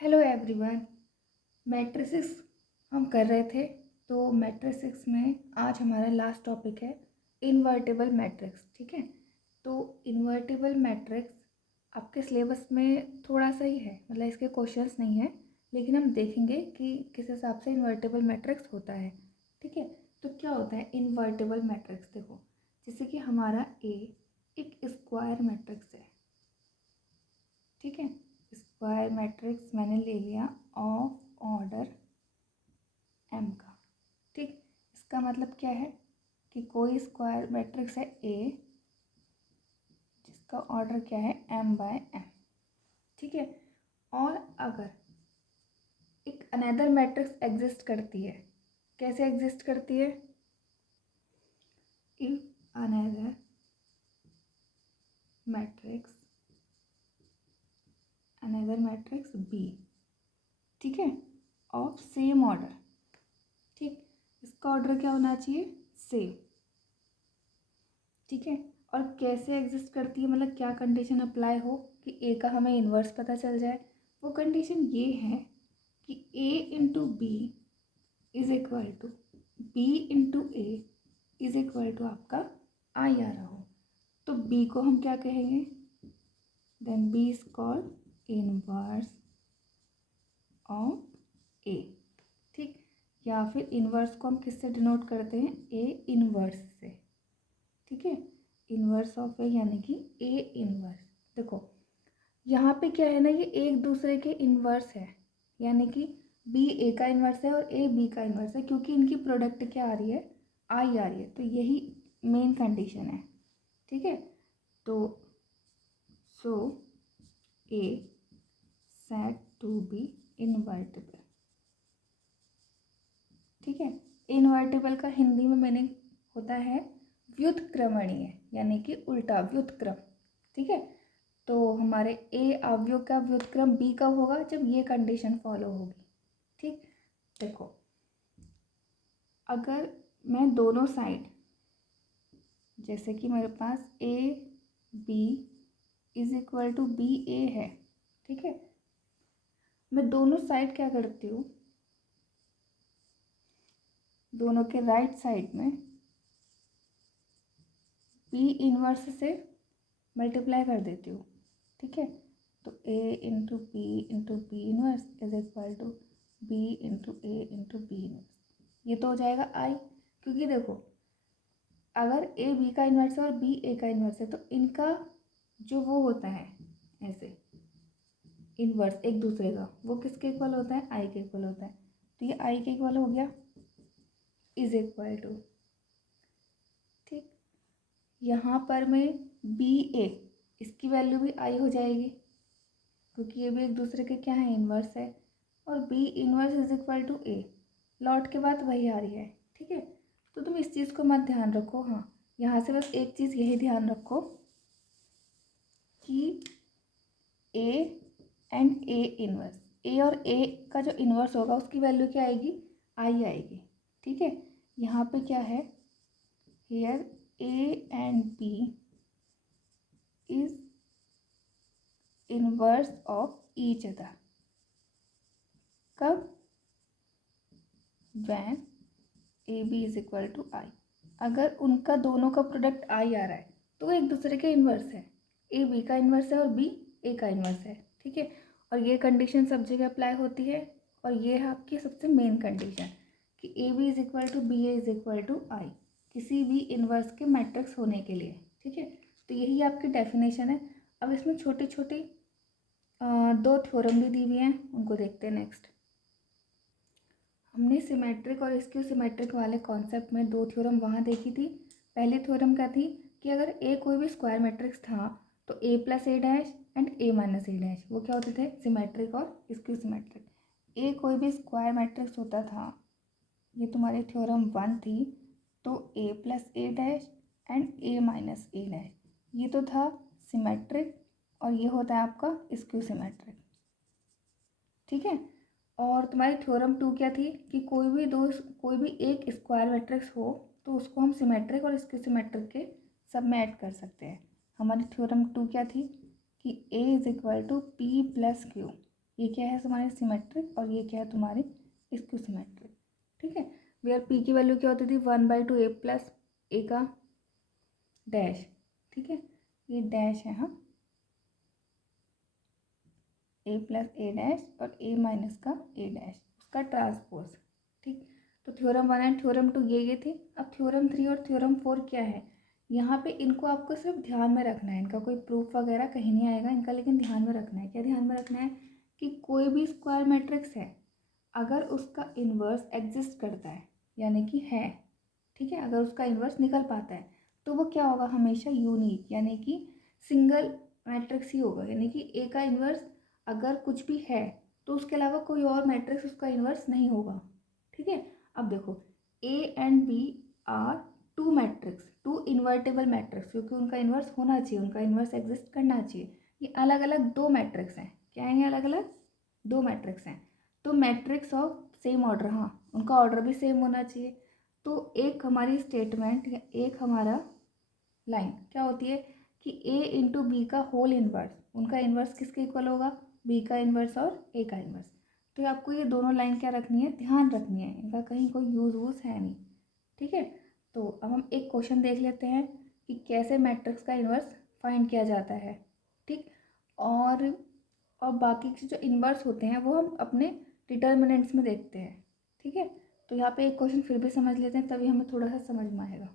Hello everyone. Matrices हम कर रहे थे, तो मैट्रिसेस में आज हमारा लास्ट टॉपिक है इन्वर्टिबल मैट्रिक्स। ठीक है, तो इन्वर्टिबल मैट्रिक्स आपके सिलेबस में थोड़ा सा ही है, मतलब इसके क्वेश्चंस नहीं है, लेकिन हम देखेंगे कि किस हिसाब से इन्वर्टिबल मैट्रिक्स होता है। ठीक है, तो क्या होता है इन्वर्टिबल मैट्रिक्स? देखो, जैसे कि हमारा ए एक स्क्वायर मैट्रिक्स है। ठीक है, स्क्वायर मैट्रिक्स मैंने ले लिया ऑफ ऑर्डर एम का। ठीक, इसका मतलब क्या है कि कोई स्क्वायर मैट्रिक्स है ए जिसका ऑर्डर क्या है एम बाय एम। ठीक है, और अगर एक अनदर मैट्रिक्स एग्जिस्ट करती है, कैसे एग्जिस्ट करती है? इफ अनदर मैट्रिक्स बी, ठीक है, ऑफ सेम ऑर्डर। ठीक, इसका ऑर्डर क्या होना चाहिए? सेम। ठीक है, और कैसे एग्जिस्ट करती है, मतलब क्या कंडीशन अप्लाई हो कि ए का हमें इन्वर्स पता चल जाए? वो कंडीशन ये है कि A into B is equal to B into A is equal to आपका आई आ रहा हो। तो बी को हम क्या कहेंगे? Then B is called inverse of A. ठीक, या फिर इनवर्स को हम किससे डिनोट करते हैं? ए इनवर्स से। ठीक है, इनवर्स ऑफ ए यानी कि ए इनवर्स। देखो यहाँ पे क्या है ना, ये एक दूसरे के इनवर्स है, यानी कि बी ए का इनवर्स है और ए बी का इनवर्स है, क्योंकि इनकी प्रोडक्ट क्या आ रही है? आई आ रही है। तो यही मेन कंडीशन है। ठीक है, तो सो ए सेड टू बी इनवर्टिबल। ठीक है, इनवर्टिबल का हिंदी में मीनिंग होता है व्युत्क्रमणीय, यानी कि उल्टा व्युत्क्रम। ठीक है, तो हमारे ए अवयव का व्युत्क्रम बी कब होगा? जब ये कंडीशन फॉलो होगी। ठीक, देखो अगर मैं दोनों साइड, जैसे कि मेरे पास A B is equal to B A है, ठीक है, मैं दोनों साइड क्या करती हूँ? दोनों के राइट साइड में बी इनवर्स से मल्टीप्लाई कर देती हूँ। ठीक है, तो A into B inverse is equal to B into A into B inverse. ये तो हो जाएगा आई, क्योंकि देखो अगर ए बी का इन्वर्स है और बी ए का इन्वर्स है, तो इनका जो वो होता है ऐसे इन्वर्स एक दूसरे का, वो किसके इक्वल होता है? आई के इक्वल होता है। तो ये आई के इक्वल हो गया, इज इक्वल टू। ठीक, यहाँ पर मैं बी ए, इसकी वैल्यू भी आई हो जाएगी, क्योंकि ये भी एक दूसरे के क्या है? इन्वर्स है। और B inverse is equal to A, लॉट के बाद वही आ रही है। ठीक है, तो तुम इस चीज़ को मत ध्यान रखो। हाँ, यहाँ से बस एक चीज़ यही ध्यान रखो कि ए एंड ए इनवर्स, ए और ए का जो इनवर्स होगा उसकी वैल्यू क्या आएगी? आई आएगी। ठीक है, यहाँ पे क्या है? Here A and B is inverse of each other. कब? When A B is equal to I. अगर उनका दोनों का प्रोडक्ट आई आ रहा है तो वो एक दूसरे के इन्वर्स है। ए बी का इन्वर्स है और बी ए का इन्वर्स है। ठीक है, और ये कंडीशन सब जगह अप्लाई होती है, और ये है आपकी सबसे मेन कंडीशन कि A B is equal to B A is equal to I, किसी भी इन्वर्स के मैट्रिक्स होने के लिए। ठीक है, तो यही आपकी डेफिनेशन है। अब इसमें छोटी छोटी दो थ्योरम भी दी हुई हैं, उनको देखते हैं नेक्स्ट। हमने सिमेट्रिक और स्क्यू सिमेट्रिक वाले कॉन्सेप्ट में दो थ्योरम वहाँ देखी थी। पहली थ्योरम क्या थी कि अगर ए कोई भी स्क्वायर मैट्रिक्स था तो A plus A dash and A minus A dash, वो क्या होते थे? सिमेट्रिक और स्क्यू सिमेट्रिक। ए कोई भी स्क्वायर मैट्रिक्स होता था, ये तुम्हारी थ्योरम 1 थी, तो A plus A dash and A minus A dash, ये तो था सिमेट्रिक, और ये होता है आपका स्क्यू सिमेट्रिक। ठीक है, और तुम्हारी थ्योरम 2 क्या थी कि कोई भी एक स्क्वायर मैट्रिक्स हो तो उसको हम सिमेट्रिक और स्क्यू सिमेट्रिक के सब में ऐड कर सकते हैं। हमारी थ्योरम 2 क्या थी कि A is equal to P plus Q. ये क्या है तुम्हारी सिमेट्रिक और ये क्या है तुम्हारी स्क्यू सिमेट्रिक। ठीक है, वेयर पी की वैल्यू क्या होती थी 1/2 ए प्लस ए का डैश। ठीक है, ये डैश है, हाँ, ए प्लस ए डैश और ए माइनस का ए डैश उसका ट्रांसपोज। ठीक, तो थ्योरम 1 एंड थ्योरम 2 ये थे। अब थ्योरम 3 और थ्योरम 4 क्या है, यहाँ पे इनको आपको सिर्फ ध्यान में रखना है, इनका कोई प्रूफ वगैरह कहीं नहीं आएगा इनका, लेकिन ध्यान में रखना है। क्या ध्यान में रखना है कि कोई भी स्क्वायर मैट्रिक्स है अगर उसका इन्वर्स एग्जिस्ट करता है यानी कि है, ठीक है, अगर उसका इन्वर्स निकल पाता है तो वो क्या होगा, हमेशा यूनिक यानी कि सिंगल मैट्रिक्स ही होगा। यानी कि ए का इन्वर्स अगर कुछ भी है तो उसके अलावा कोई और मैट्रिक्स उसका इन्वर्स नहीं होगा। ठीक है, अब देखो A and B are two matrix, two invertible matrix, क्योंकि उनका इन्वर्स होना चाहिए, उनका इन्वर्स एग्जिस्ट करना चाहिए। ये अलग अलग दो मैट्रिक्स हैं। क्या है ये अलग अलग दो मैट्रिक्स हैं, तो मैट्रिक्स ऑफ सेम ऑर्डर, हाँ उनका ऑर्डर भी सेम होना चाहिए। तो एक हमारी स्टेटमेंट या एक हमारा लाइन क्या होती है कि ए इंटू बी का होल इन्वर्स, उनका इन्वर्स किसके इक्वल होगा, बी का इन्वर्स और ए का इन्वर्स। तो आपको ये दोनों लाइन क्या रखनी है, ध्यान रखनी है, इनका कहीं कोई यूज वूज है नहीं। ठीक है, तो अब हम एक क्वेश्चन देख लेते हैं कि कैसे मैट्रिक्स का इन्वर्स फाइंड किया जाता है। ठीक, और बाकी के जो इन्वर्स होते हैं वो हम अपने डिटर्मिनेंट्स में देखते हैं। ठीक है, तो यहाँ पे एक क्वेश्चन फिर भी समझ लेते हैं तभी हमें थोड़ा सा समझ में आएगा।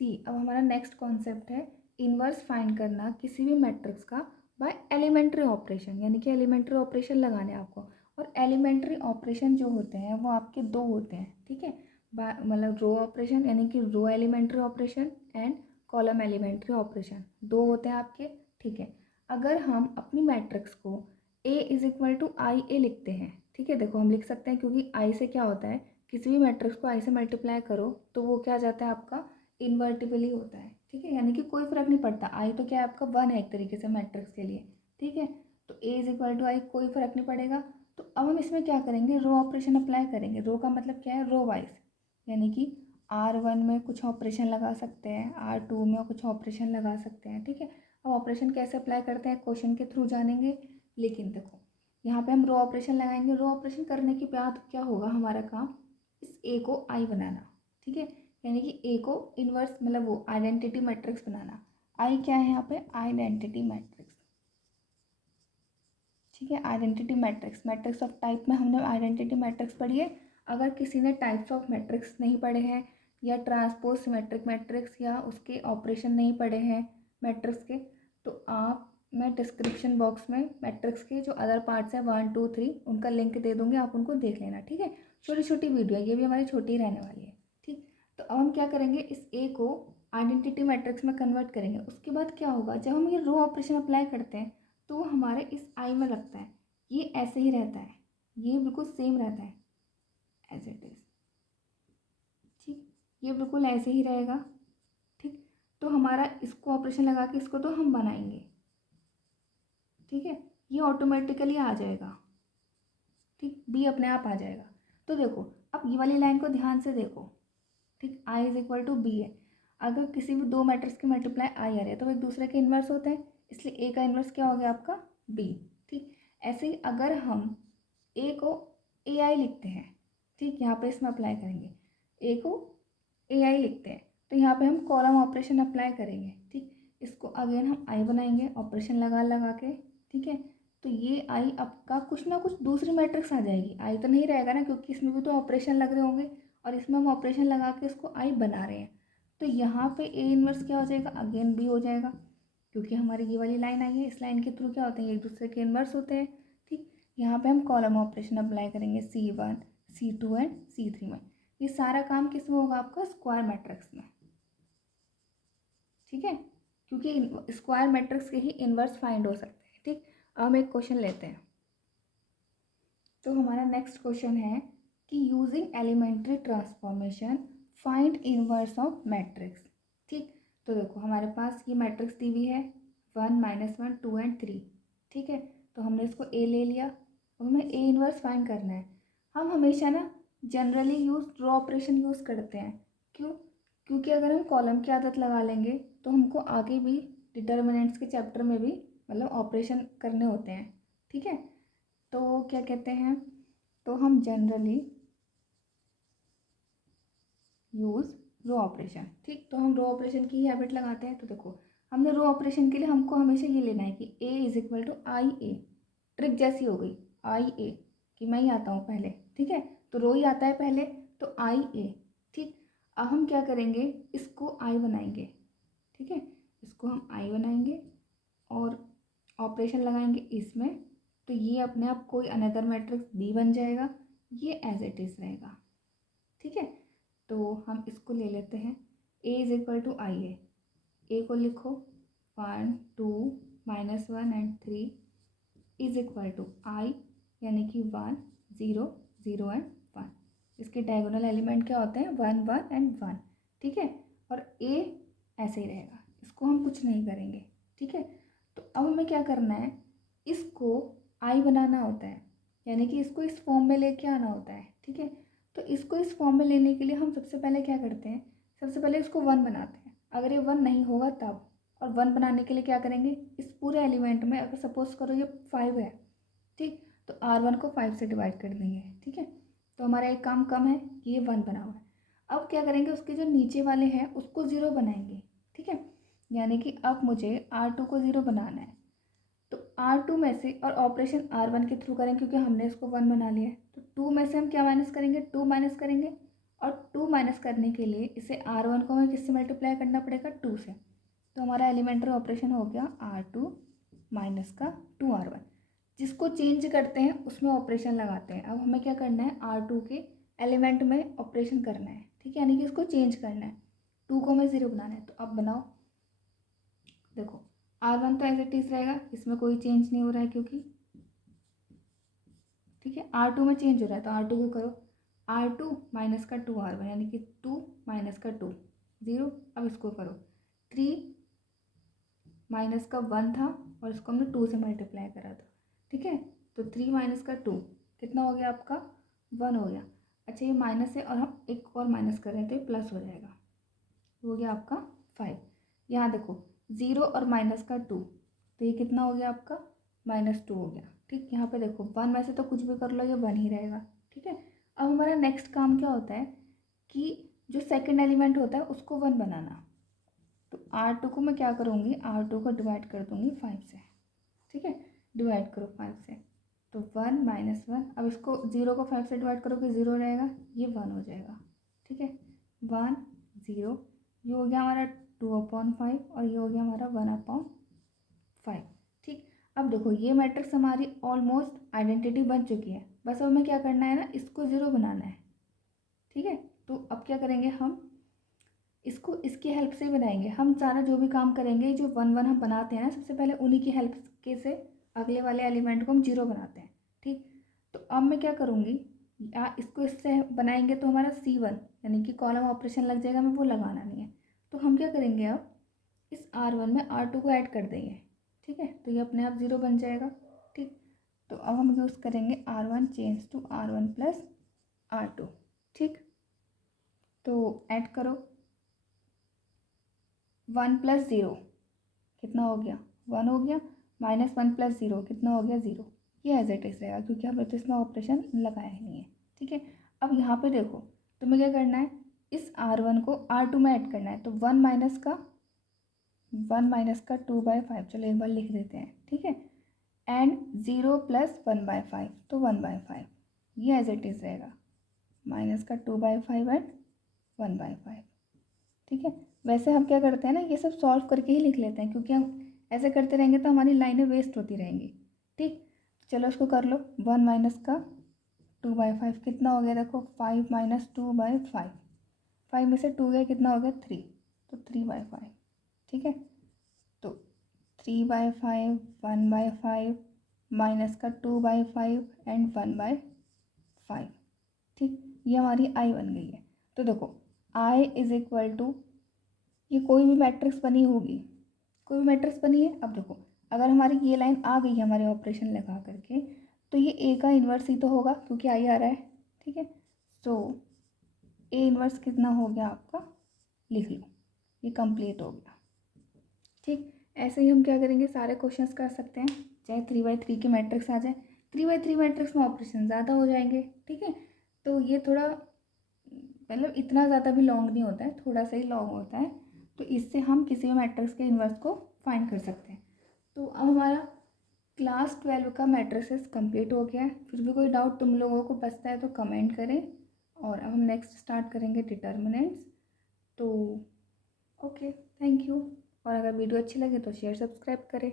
अब हमारा नेक्स्ट कॉन्सेप्ट है इन्वर्स फाइंड करना किसी भी मैट्रिक्स का बाय एलिमेंट्री ऑपरेशन, यानी कि एलिमेंट्री ऑपरेशन लगाने आपको। और एलिमेंट्री ऑपरेशन जो होते हैं वो आपके दो होते हैं। ठीक है, मतलब रो ऑपरेशन यानी कि row elementary operation and column elementary operation, दो होते हैं आपके। ठीक है, अगर हम अपनी मैट्रिक्स को ए इज इक्वल टू आई ए लिखते हैं, ठीक है, देखो हम लिख सकते हैं क्योंकि आई से क्या होता है, किसी भी मैट्रिक्स को आई से मल्टीप्लाई करो तो वो क्या आ जाता है आपका इन्वर्टिबल ही होता है। ठीक है, यानी कि कोई फर्क नहीं पड़ता, आई तो क्या है आपका 1 है एक तरीके से मैट्रिक्स के लिए। ठीक है, तो ए इज इक्वल टू आई, कोई फर्क नहीं पड़ेगा। तो अब हम इसमें क्या करेंगे, रो ऑपरेशन अप्लाई करेंगे। रो का मतलब क्या है, रो वाइज, यानी कि R1 में कुछ ऑपरेशन लगा सकते हैं, R2 में कुछ ऑपरेशन लगा सकते हैं। ठीक है, अब ऑपरेशन कैसे अप्लाई करते हैं क्वेश्चन के थ्रू जानेंगे, लेकिन देखो यहाँ पे हम रो ऑपरेशन लगाएंगे। रो ऑपरेशन करने के बाद क्या होगा हमारा काम, इस ए को आई बनाना। ठीक है, यानी कि ए को इन्वर्स मतलब वो आइडेंटिटी मैट्रिक्स बनाना। आई क्या है यहाँ पे, आइडेंटिटी मैट्रिक्स। ठीक है, identity matrix, matrix of type में हमने आइडेंटिटी मैट्रिक्स पढ़ी है। अगर किसी ने टाइप्स ऑफ मैट्रिक्स नहीं पढ़े हैं या ट्रांसपोज सिमेट्रिक मैट्रिक्स या उसके ऑपरेशन नहीं पढ़े हैं मैट्रिक्स के, तो आप, मैं डिस्क्रिप्शन बॉक्स में मैट्रिक्स के जो अदर पार्ट्स हैं 1 2 3 उनका लिंक दे दूँगी, आप उनको देख लेना। ठीक है, छोटी छोटी वीडियो है, ये भी हमारी छोटी ही रहने वाली है। ठीक, तो अब हम क्या करेंगे, इस ए को आइडेंटिटी मैट्रिक्स में कन्वर्ट करेंगे। उसके बाद क्या होगा, जब हम ये रो ऑपरेशन अप्लाई करते हैं तो वो हमारे इस आई में लगता है, ये ऐसे ही रहता है, ये बिल्कुल सेम रहता है एज इट इज़। ठीक, ये बिल्कुल ऐसे ही रहेगा। ठीक, तो हमारा इसको ऑपरेशन लगा के इसको तो हम बनाएंगे। ठीक है, ये ऑटोमेटिकली आ जाएगा। ठीक, बी अपने आप आ जाएगा। तो देखो अब ये वाली लाइन को ध्यान से देखो। ठीक, I is equal to B है, अगर किसी भी दो मैट्रिक्स की मल्टीप्लाई आई आ रही है तो वो एक दूसरे के इन्वर्स होते हैं, इसलिए ए का इन्वर्स क्या हो गया आपका, बी। ठीक, ऐसे ही अगर हम ए को ए आई लिखते हैं, ठीक, यहाँ पे इसमें अप्लाई करेंगे, ए को ए आई लिखते हैं तो यहाँ पे हम कॉलम ऑपरेशन अप्लाई करेंगे। ठीक, इसको अगेन हम आई बनाएंगे ऑपरेशन लगा लगा के। ठीक है, तो ये आई आपका कुछ ना कुछ दूसरी मैट्रिक्स आ जाएगी, आई तो नहीं रहेगा ना क्योंकि इसमें भी तो ऑपरेशन लग रहे होंगे और इसमें हम ऑपरेशन लगा के इसको आई बना रहे हैं। तो यहाँ पे ए इन्वर्स क्या हो जाएगा, अगेन बी हो जाएगा, क्योंकि हमारी ये वाली लाइन आई है, इस लाइन के थ्रू क्या होते हैं, एक दूसरे के इन्वर्स होते हैं। ठीक, यहाँ पे हम कॉलम ऑपरेशन अप्लाई करेंगे C1 C2 एंड C3 में। ये सारा काम किस में होगा आपका, स्क्वायर मैट्रिक्स में। ठीक है, क्योंकि स्क्वायर मैट्रिक्स के ही इन्वर्स फाइंड हो सकते हैं। ठीक, अब हम एक क्वेश्चन लेते हैं। तो हमारा नेक्स्ट क्वेश्चन है कि using elementary transformation find inverse of matrix. ठीक, तो देखो हमारे पास ये मैट्रिक्स दी हुई है 1 -1 2 एंड 3। ठीक है, तो हमने इसको ए ले लिया, अब हमें ए इनवर्स फाइंड करना है। हम हमेशा ना generally use draw operation use करते हैं, क्यों, क्योंकि अगर हम कॉलम की आदत लगा लेंगे तो हमको आगे भी डिटर्मिनेंट्स के चैप्टर में भी मतलब ऑपरेशन करने होते हैं। ठीक है। तो क्या कहते हैं, तो हम जनरली यूज़ रो ऑपरेशन। ठीक, तो हम रो ऑपरेशन की हैबिट लगाते हैं। तो देखो, हमने रो ऑपरेशन के लिए हमको हमेशा ये लेना है कि A is equal to I A. Trick जैसी हो गई, आई ए, कि मैं ही आता हूँ पहले। ठीक है, तो रो ही आता है पहले, तो आई ए। ठीक, अब हम क्या करेंगे, इसको आई बनाएंगे। ठीक है, इसको हम आई बनाएंगे और ऑपरेशन लगाएंगे इसमें, तो ये अपने आप कोई अनदर मैट्रिक्स बी बन जाएगा, ये एज इट इज़ रहेगा। ठीक है, तो हम इसको ले लेते हैं, ए इज इक्वल टू आई ए। ए को लिखो 1 2 -1 एंड 3 इज इक्वल टू आई, यानी कि 1 0 0 एंड 1। इसके डायगोनल एलिमेंट क्या होते हैं, 1 1 एंड 1। ठीक है, और ए ऐसे ही रहेगा, इसको हम कुछ नहीं करेंगे। ठीक है, तो अब हमें क्या करना है, इसको आई बनाना होता है, यानी कि इसको इस फॉर्म में लेके आना होता है। ठीक है, तो इसको इस फॉर्म में लेने के लिए हम सबसे पहले क्या करते हैं, सबसे पहले इसको 1 बनाते हैं। अगर ये 1 नहीं होगा तब, और 1 बनाने के लिए क्या करेंगे, इस पूरे एलिमेंट में अगर सपोज करो ये 5 है, ठीक, तो R1 को 5 से डिवाइड कर देंगे। ठीक है, तो हमारा एक काम कम है कि ये 1 बना हुआ है। अब क्या करेंगे, उसके जो नीचे वाले हैं उसको 0 बनाएंगे। ठीक है, यानी कि अब मुझे R2 को 0 बनाना है, तो R2 में से, और ऑपरेशन R1 के थ्रू करें क्योंकि हमने इसको 1 बना लिया है, तो 2 में से हम क्या माइनस करेंगे, 2 माइनस करेंगे। और 2 माइनस करने के लिए इसे R1 को हमें किससे मल्टीप्लाई करना पड़ेगा, 2 से। तो हमारा एलिमेंट्री ऑपरेशन हो गया R2 माइनस का 2R1। जिसको चेंज करते हैं उसमें ऑपरेशन लगाते हैं। अब हमें क्या करना है, R2 के एलिमेंट में ऑपरेशन करना है। ठीक है, यानी कि इसको चेंज करना है, 2 को हमें 0 बनाना है। तो अब बनाओ, देखो R1 तो एज इट इज़ रहेगा, इसमें कोई चेंज नहीं हो रहा है क्योंकि, ठीक है, R2 में चेंज हो रहा है, तो R2 को करो, R2 माइनस का 2R1, यानी कि 2 माइनस का 2 0। अब इसको करो, 3 माइनस का 1 था और इसको हमने 2 से मल्टीप्लाई करा था। ठीक है, तो 3 माइनस का 2 कितना हो गया आपका, 1 हो गया। अच्छा, ये माइनस है और हम एक और माइनस कर रहे हैं तो ये प्लस हो जाएगा, हो गया आपका 5। यहाँ देखो 0 और माइनस का 2, तो ये कितना हो गया आपका, -2 हो गया। ठीक, यहाँ पे देखो 1 में से तो कुछ भी कर लो ये 1 ही रहेगा। ठीक है, अब हमारा नेक्स्ट काम क्या होता है कि जो सेकंड एलिमेंट होता है उसको 1 बनाना। तो R2 को मैं क्या करूँगी, R2 को डिवाइड कर दूँगी 5 से। ठीक है, डिवाइड करो 5 से, तो 1 -1। अब इसको 0 को 5 से डिवाइड करोगे 0 रहेगा, ये 1 हो जाएगा। ठीक है, 1 0, ये हो गया हमारा 2/5 और ये हो गया हमारा 1/5। ठीक, अब देखो ये मैट्रिक्स हमारी ऑलमोस्ट आइडेंटिटी बन चुकी है, बस अब हमें क्या करना है ना, इसको 0 बनाना है। ठीक है, तो अब क्या करेंगे, हम इसको इसकी हेल्प से ही बनाएंगे। हम सारा जो भी काम करेंगे, जो 1 1 हम बनाते हैं ना, सबसे पहले उन्हीं की हेल्प के से अगले वाले एलिमेंट को हम 0 बनाते हैं। ठीक, तो अब मैं क्या करूँगी, इसको इससे बनाएंगे तो हमारा C1 यानी कि कॉलम ऑपरेशन लग जाएगा, हमें वो लगाना नहीं है। तो हम क्या करेंगे, अब इस R1 में R2 को ऐड कर देंगे। ठीक है, तो ये अपने आप 0 बन जाएगा। ठीक, तो अब हम यूज़ करेंगे R1 change to R1 plus R2। ठीक, तो ऐड करो, 1 + 0 कितना हो गया, 1 हो गया, -1 + 0 कितना हो गया, 0। ये एज इट इज़ रहेगा क्योंकि हमने तो इसमें ऑपरेशन लगाया ही नहीं है। ठीक है, अब यहाँ पे देखो तुम्हें क्या करना है, इस R1 को R2 में ऐड करना है, तो 1 माइनस का 2/5, चलो एक बार लिख देते हैं। ठीक है, एंड 0 + 1/5, तो 1/5, ये एज इट इज़ रहेगा, -2/5 एंड 1/5। ठीक है, वैसे हम क्या करते हैं ना, ये सब सॉल्व करके ही लिख लेते हैं क्योंकि हम ऐसे करते रहेंगे तो हमारी लाइनें वेस्ट होती रहेंगी। ठीक, चलो इसको कर लो, 1 माइनस का 2/5 कितना हो गया, देखो 5 - 2/5, 5 में से 2 गया कितना हो गया, 3, तो 3/5। ठीक है, तो 3/5, 1/5 माइनस का 2/5 एंड 1/5। ठीक, ये हमारी आई बन गई है। तो देखो आई इज इक्वल टू, ये कोई भी मैट्रिक्स बनी होगी, कोई भी मैट्रिक्स बनी है। अब देखो अगर हमारी ये लाइन आ गई है हमारे ऑपरेशन लगा करके, तो ये ए का इन्वर्स ही तो होगा क्योंकि आई आ रहा है। ठीक है, सो ए इन्वर्स कितना हो गया आपका, लिख लो, ये कंप्लीट हो गया। ठीक, ऐसे ही हम क्या करेंगे, सारे क्वेश्चंस कर सकते हैं। चाहे 3x3 के मैट्रिक्स आ जाए, 3x3 मैट्रिक्स में ऑपरेशन ज़्यादा हो जाएंगे, ठीक है। तो ये थोड़ा मतलब इतना ज़्यादा भी लॉन्ग नहीं होता है, थोड़ा सा ही लॉन्ग होता है। तो इससे हम किसी भी मैट्रिक्स के इन्वर्स को फाइंड कर सकते हैं। तो अब हमारा क्लास 12 का मैट्रिसेस कंप्लीट हो गया है। फिर भी कोई डाउट तुम लोगों को बचता है तो कमेंट करें। और अब हम नेक्स्ट स्टार्ट करेंगे डिटर्मिनेंट्स। तो ओके, थैंक यू। और अगर वीडियो अच्छी लगे तो शेयर सब्सक्राइब करें।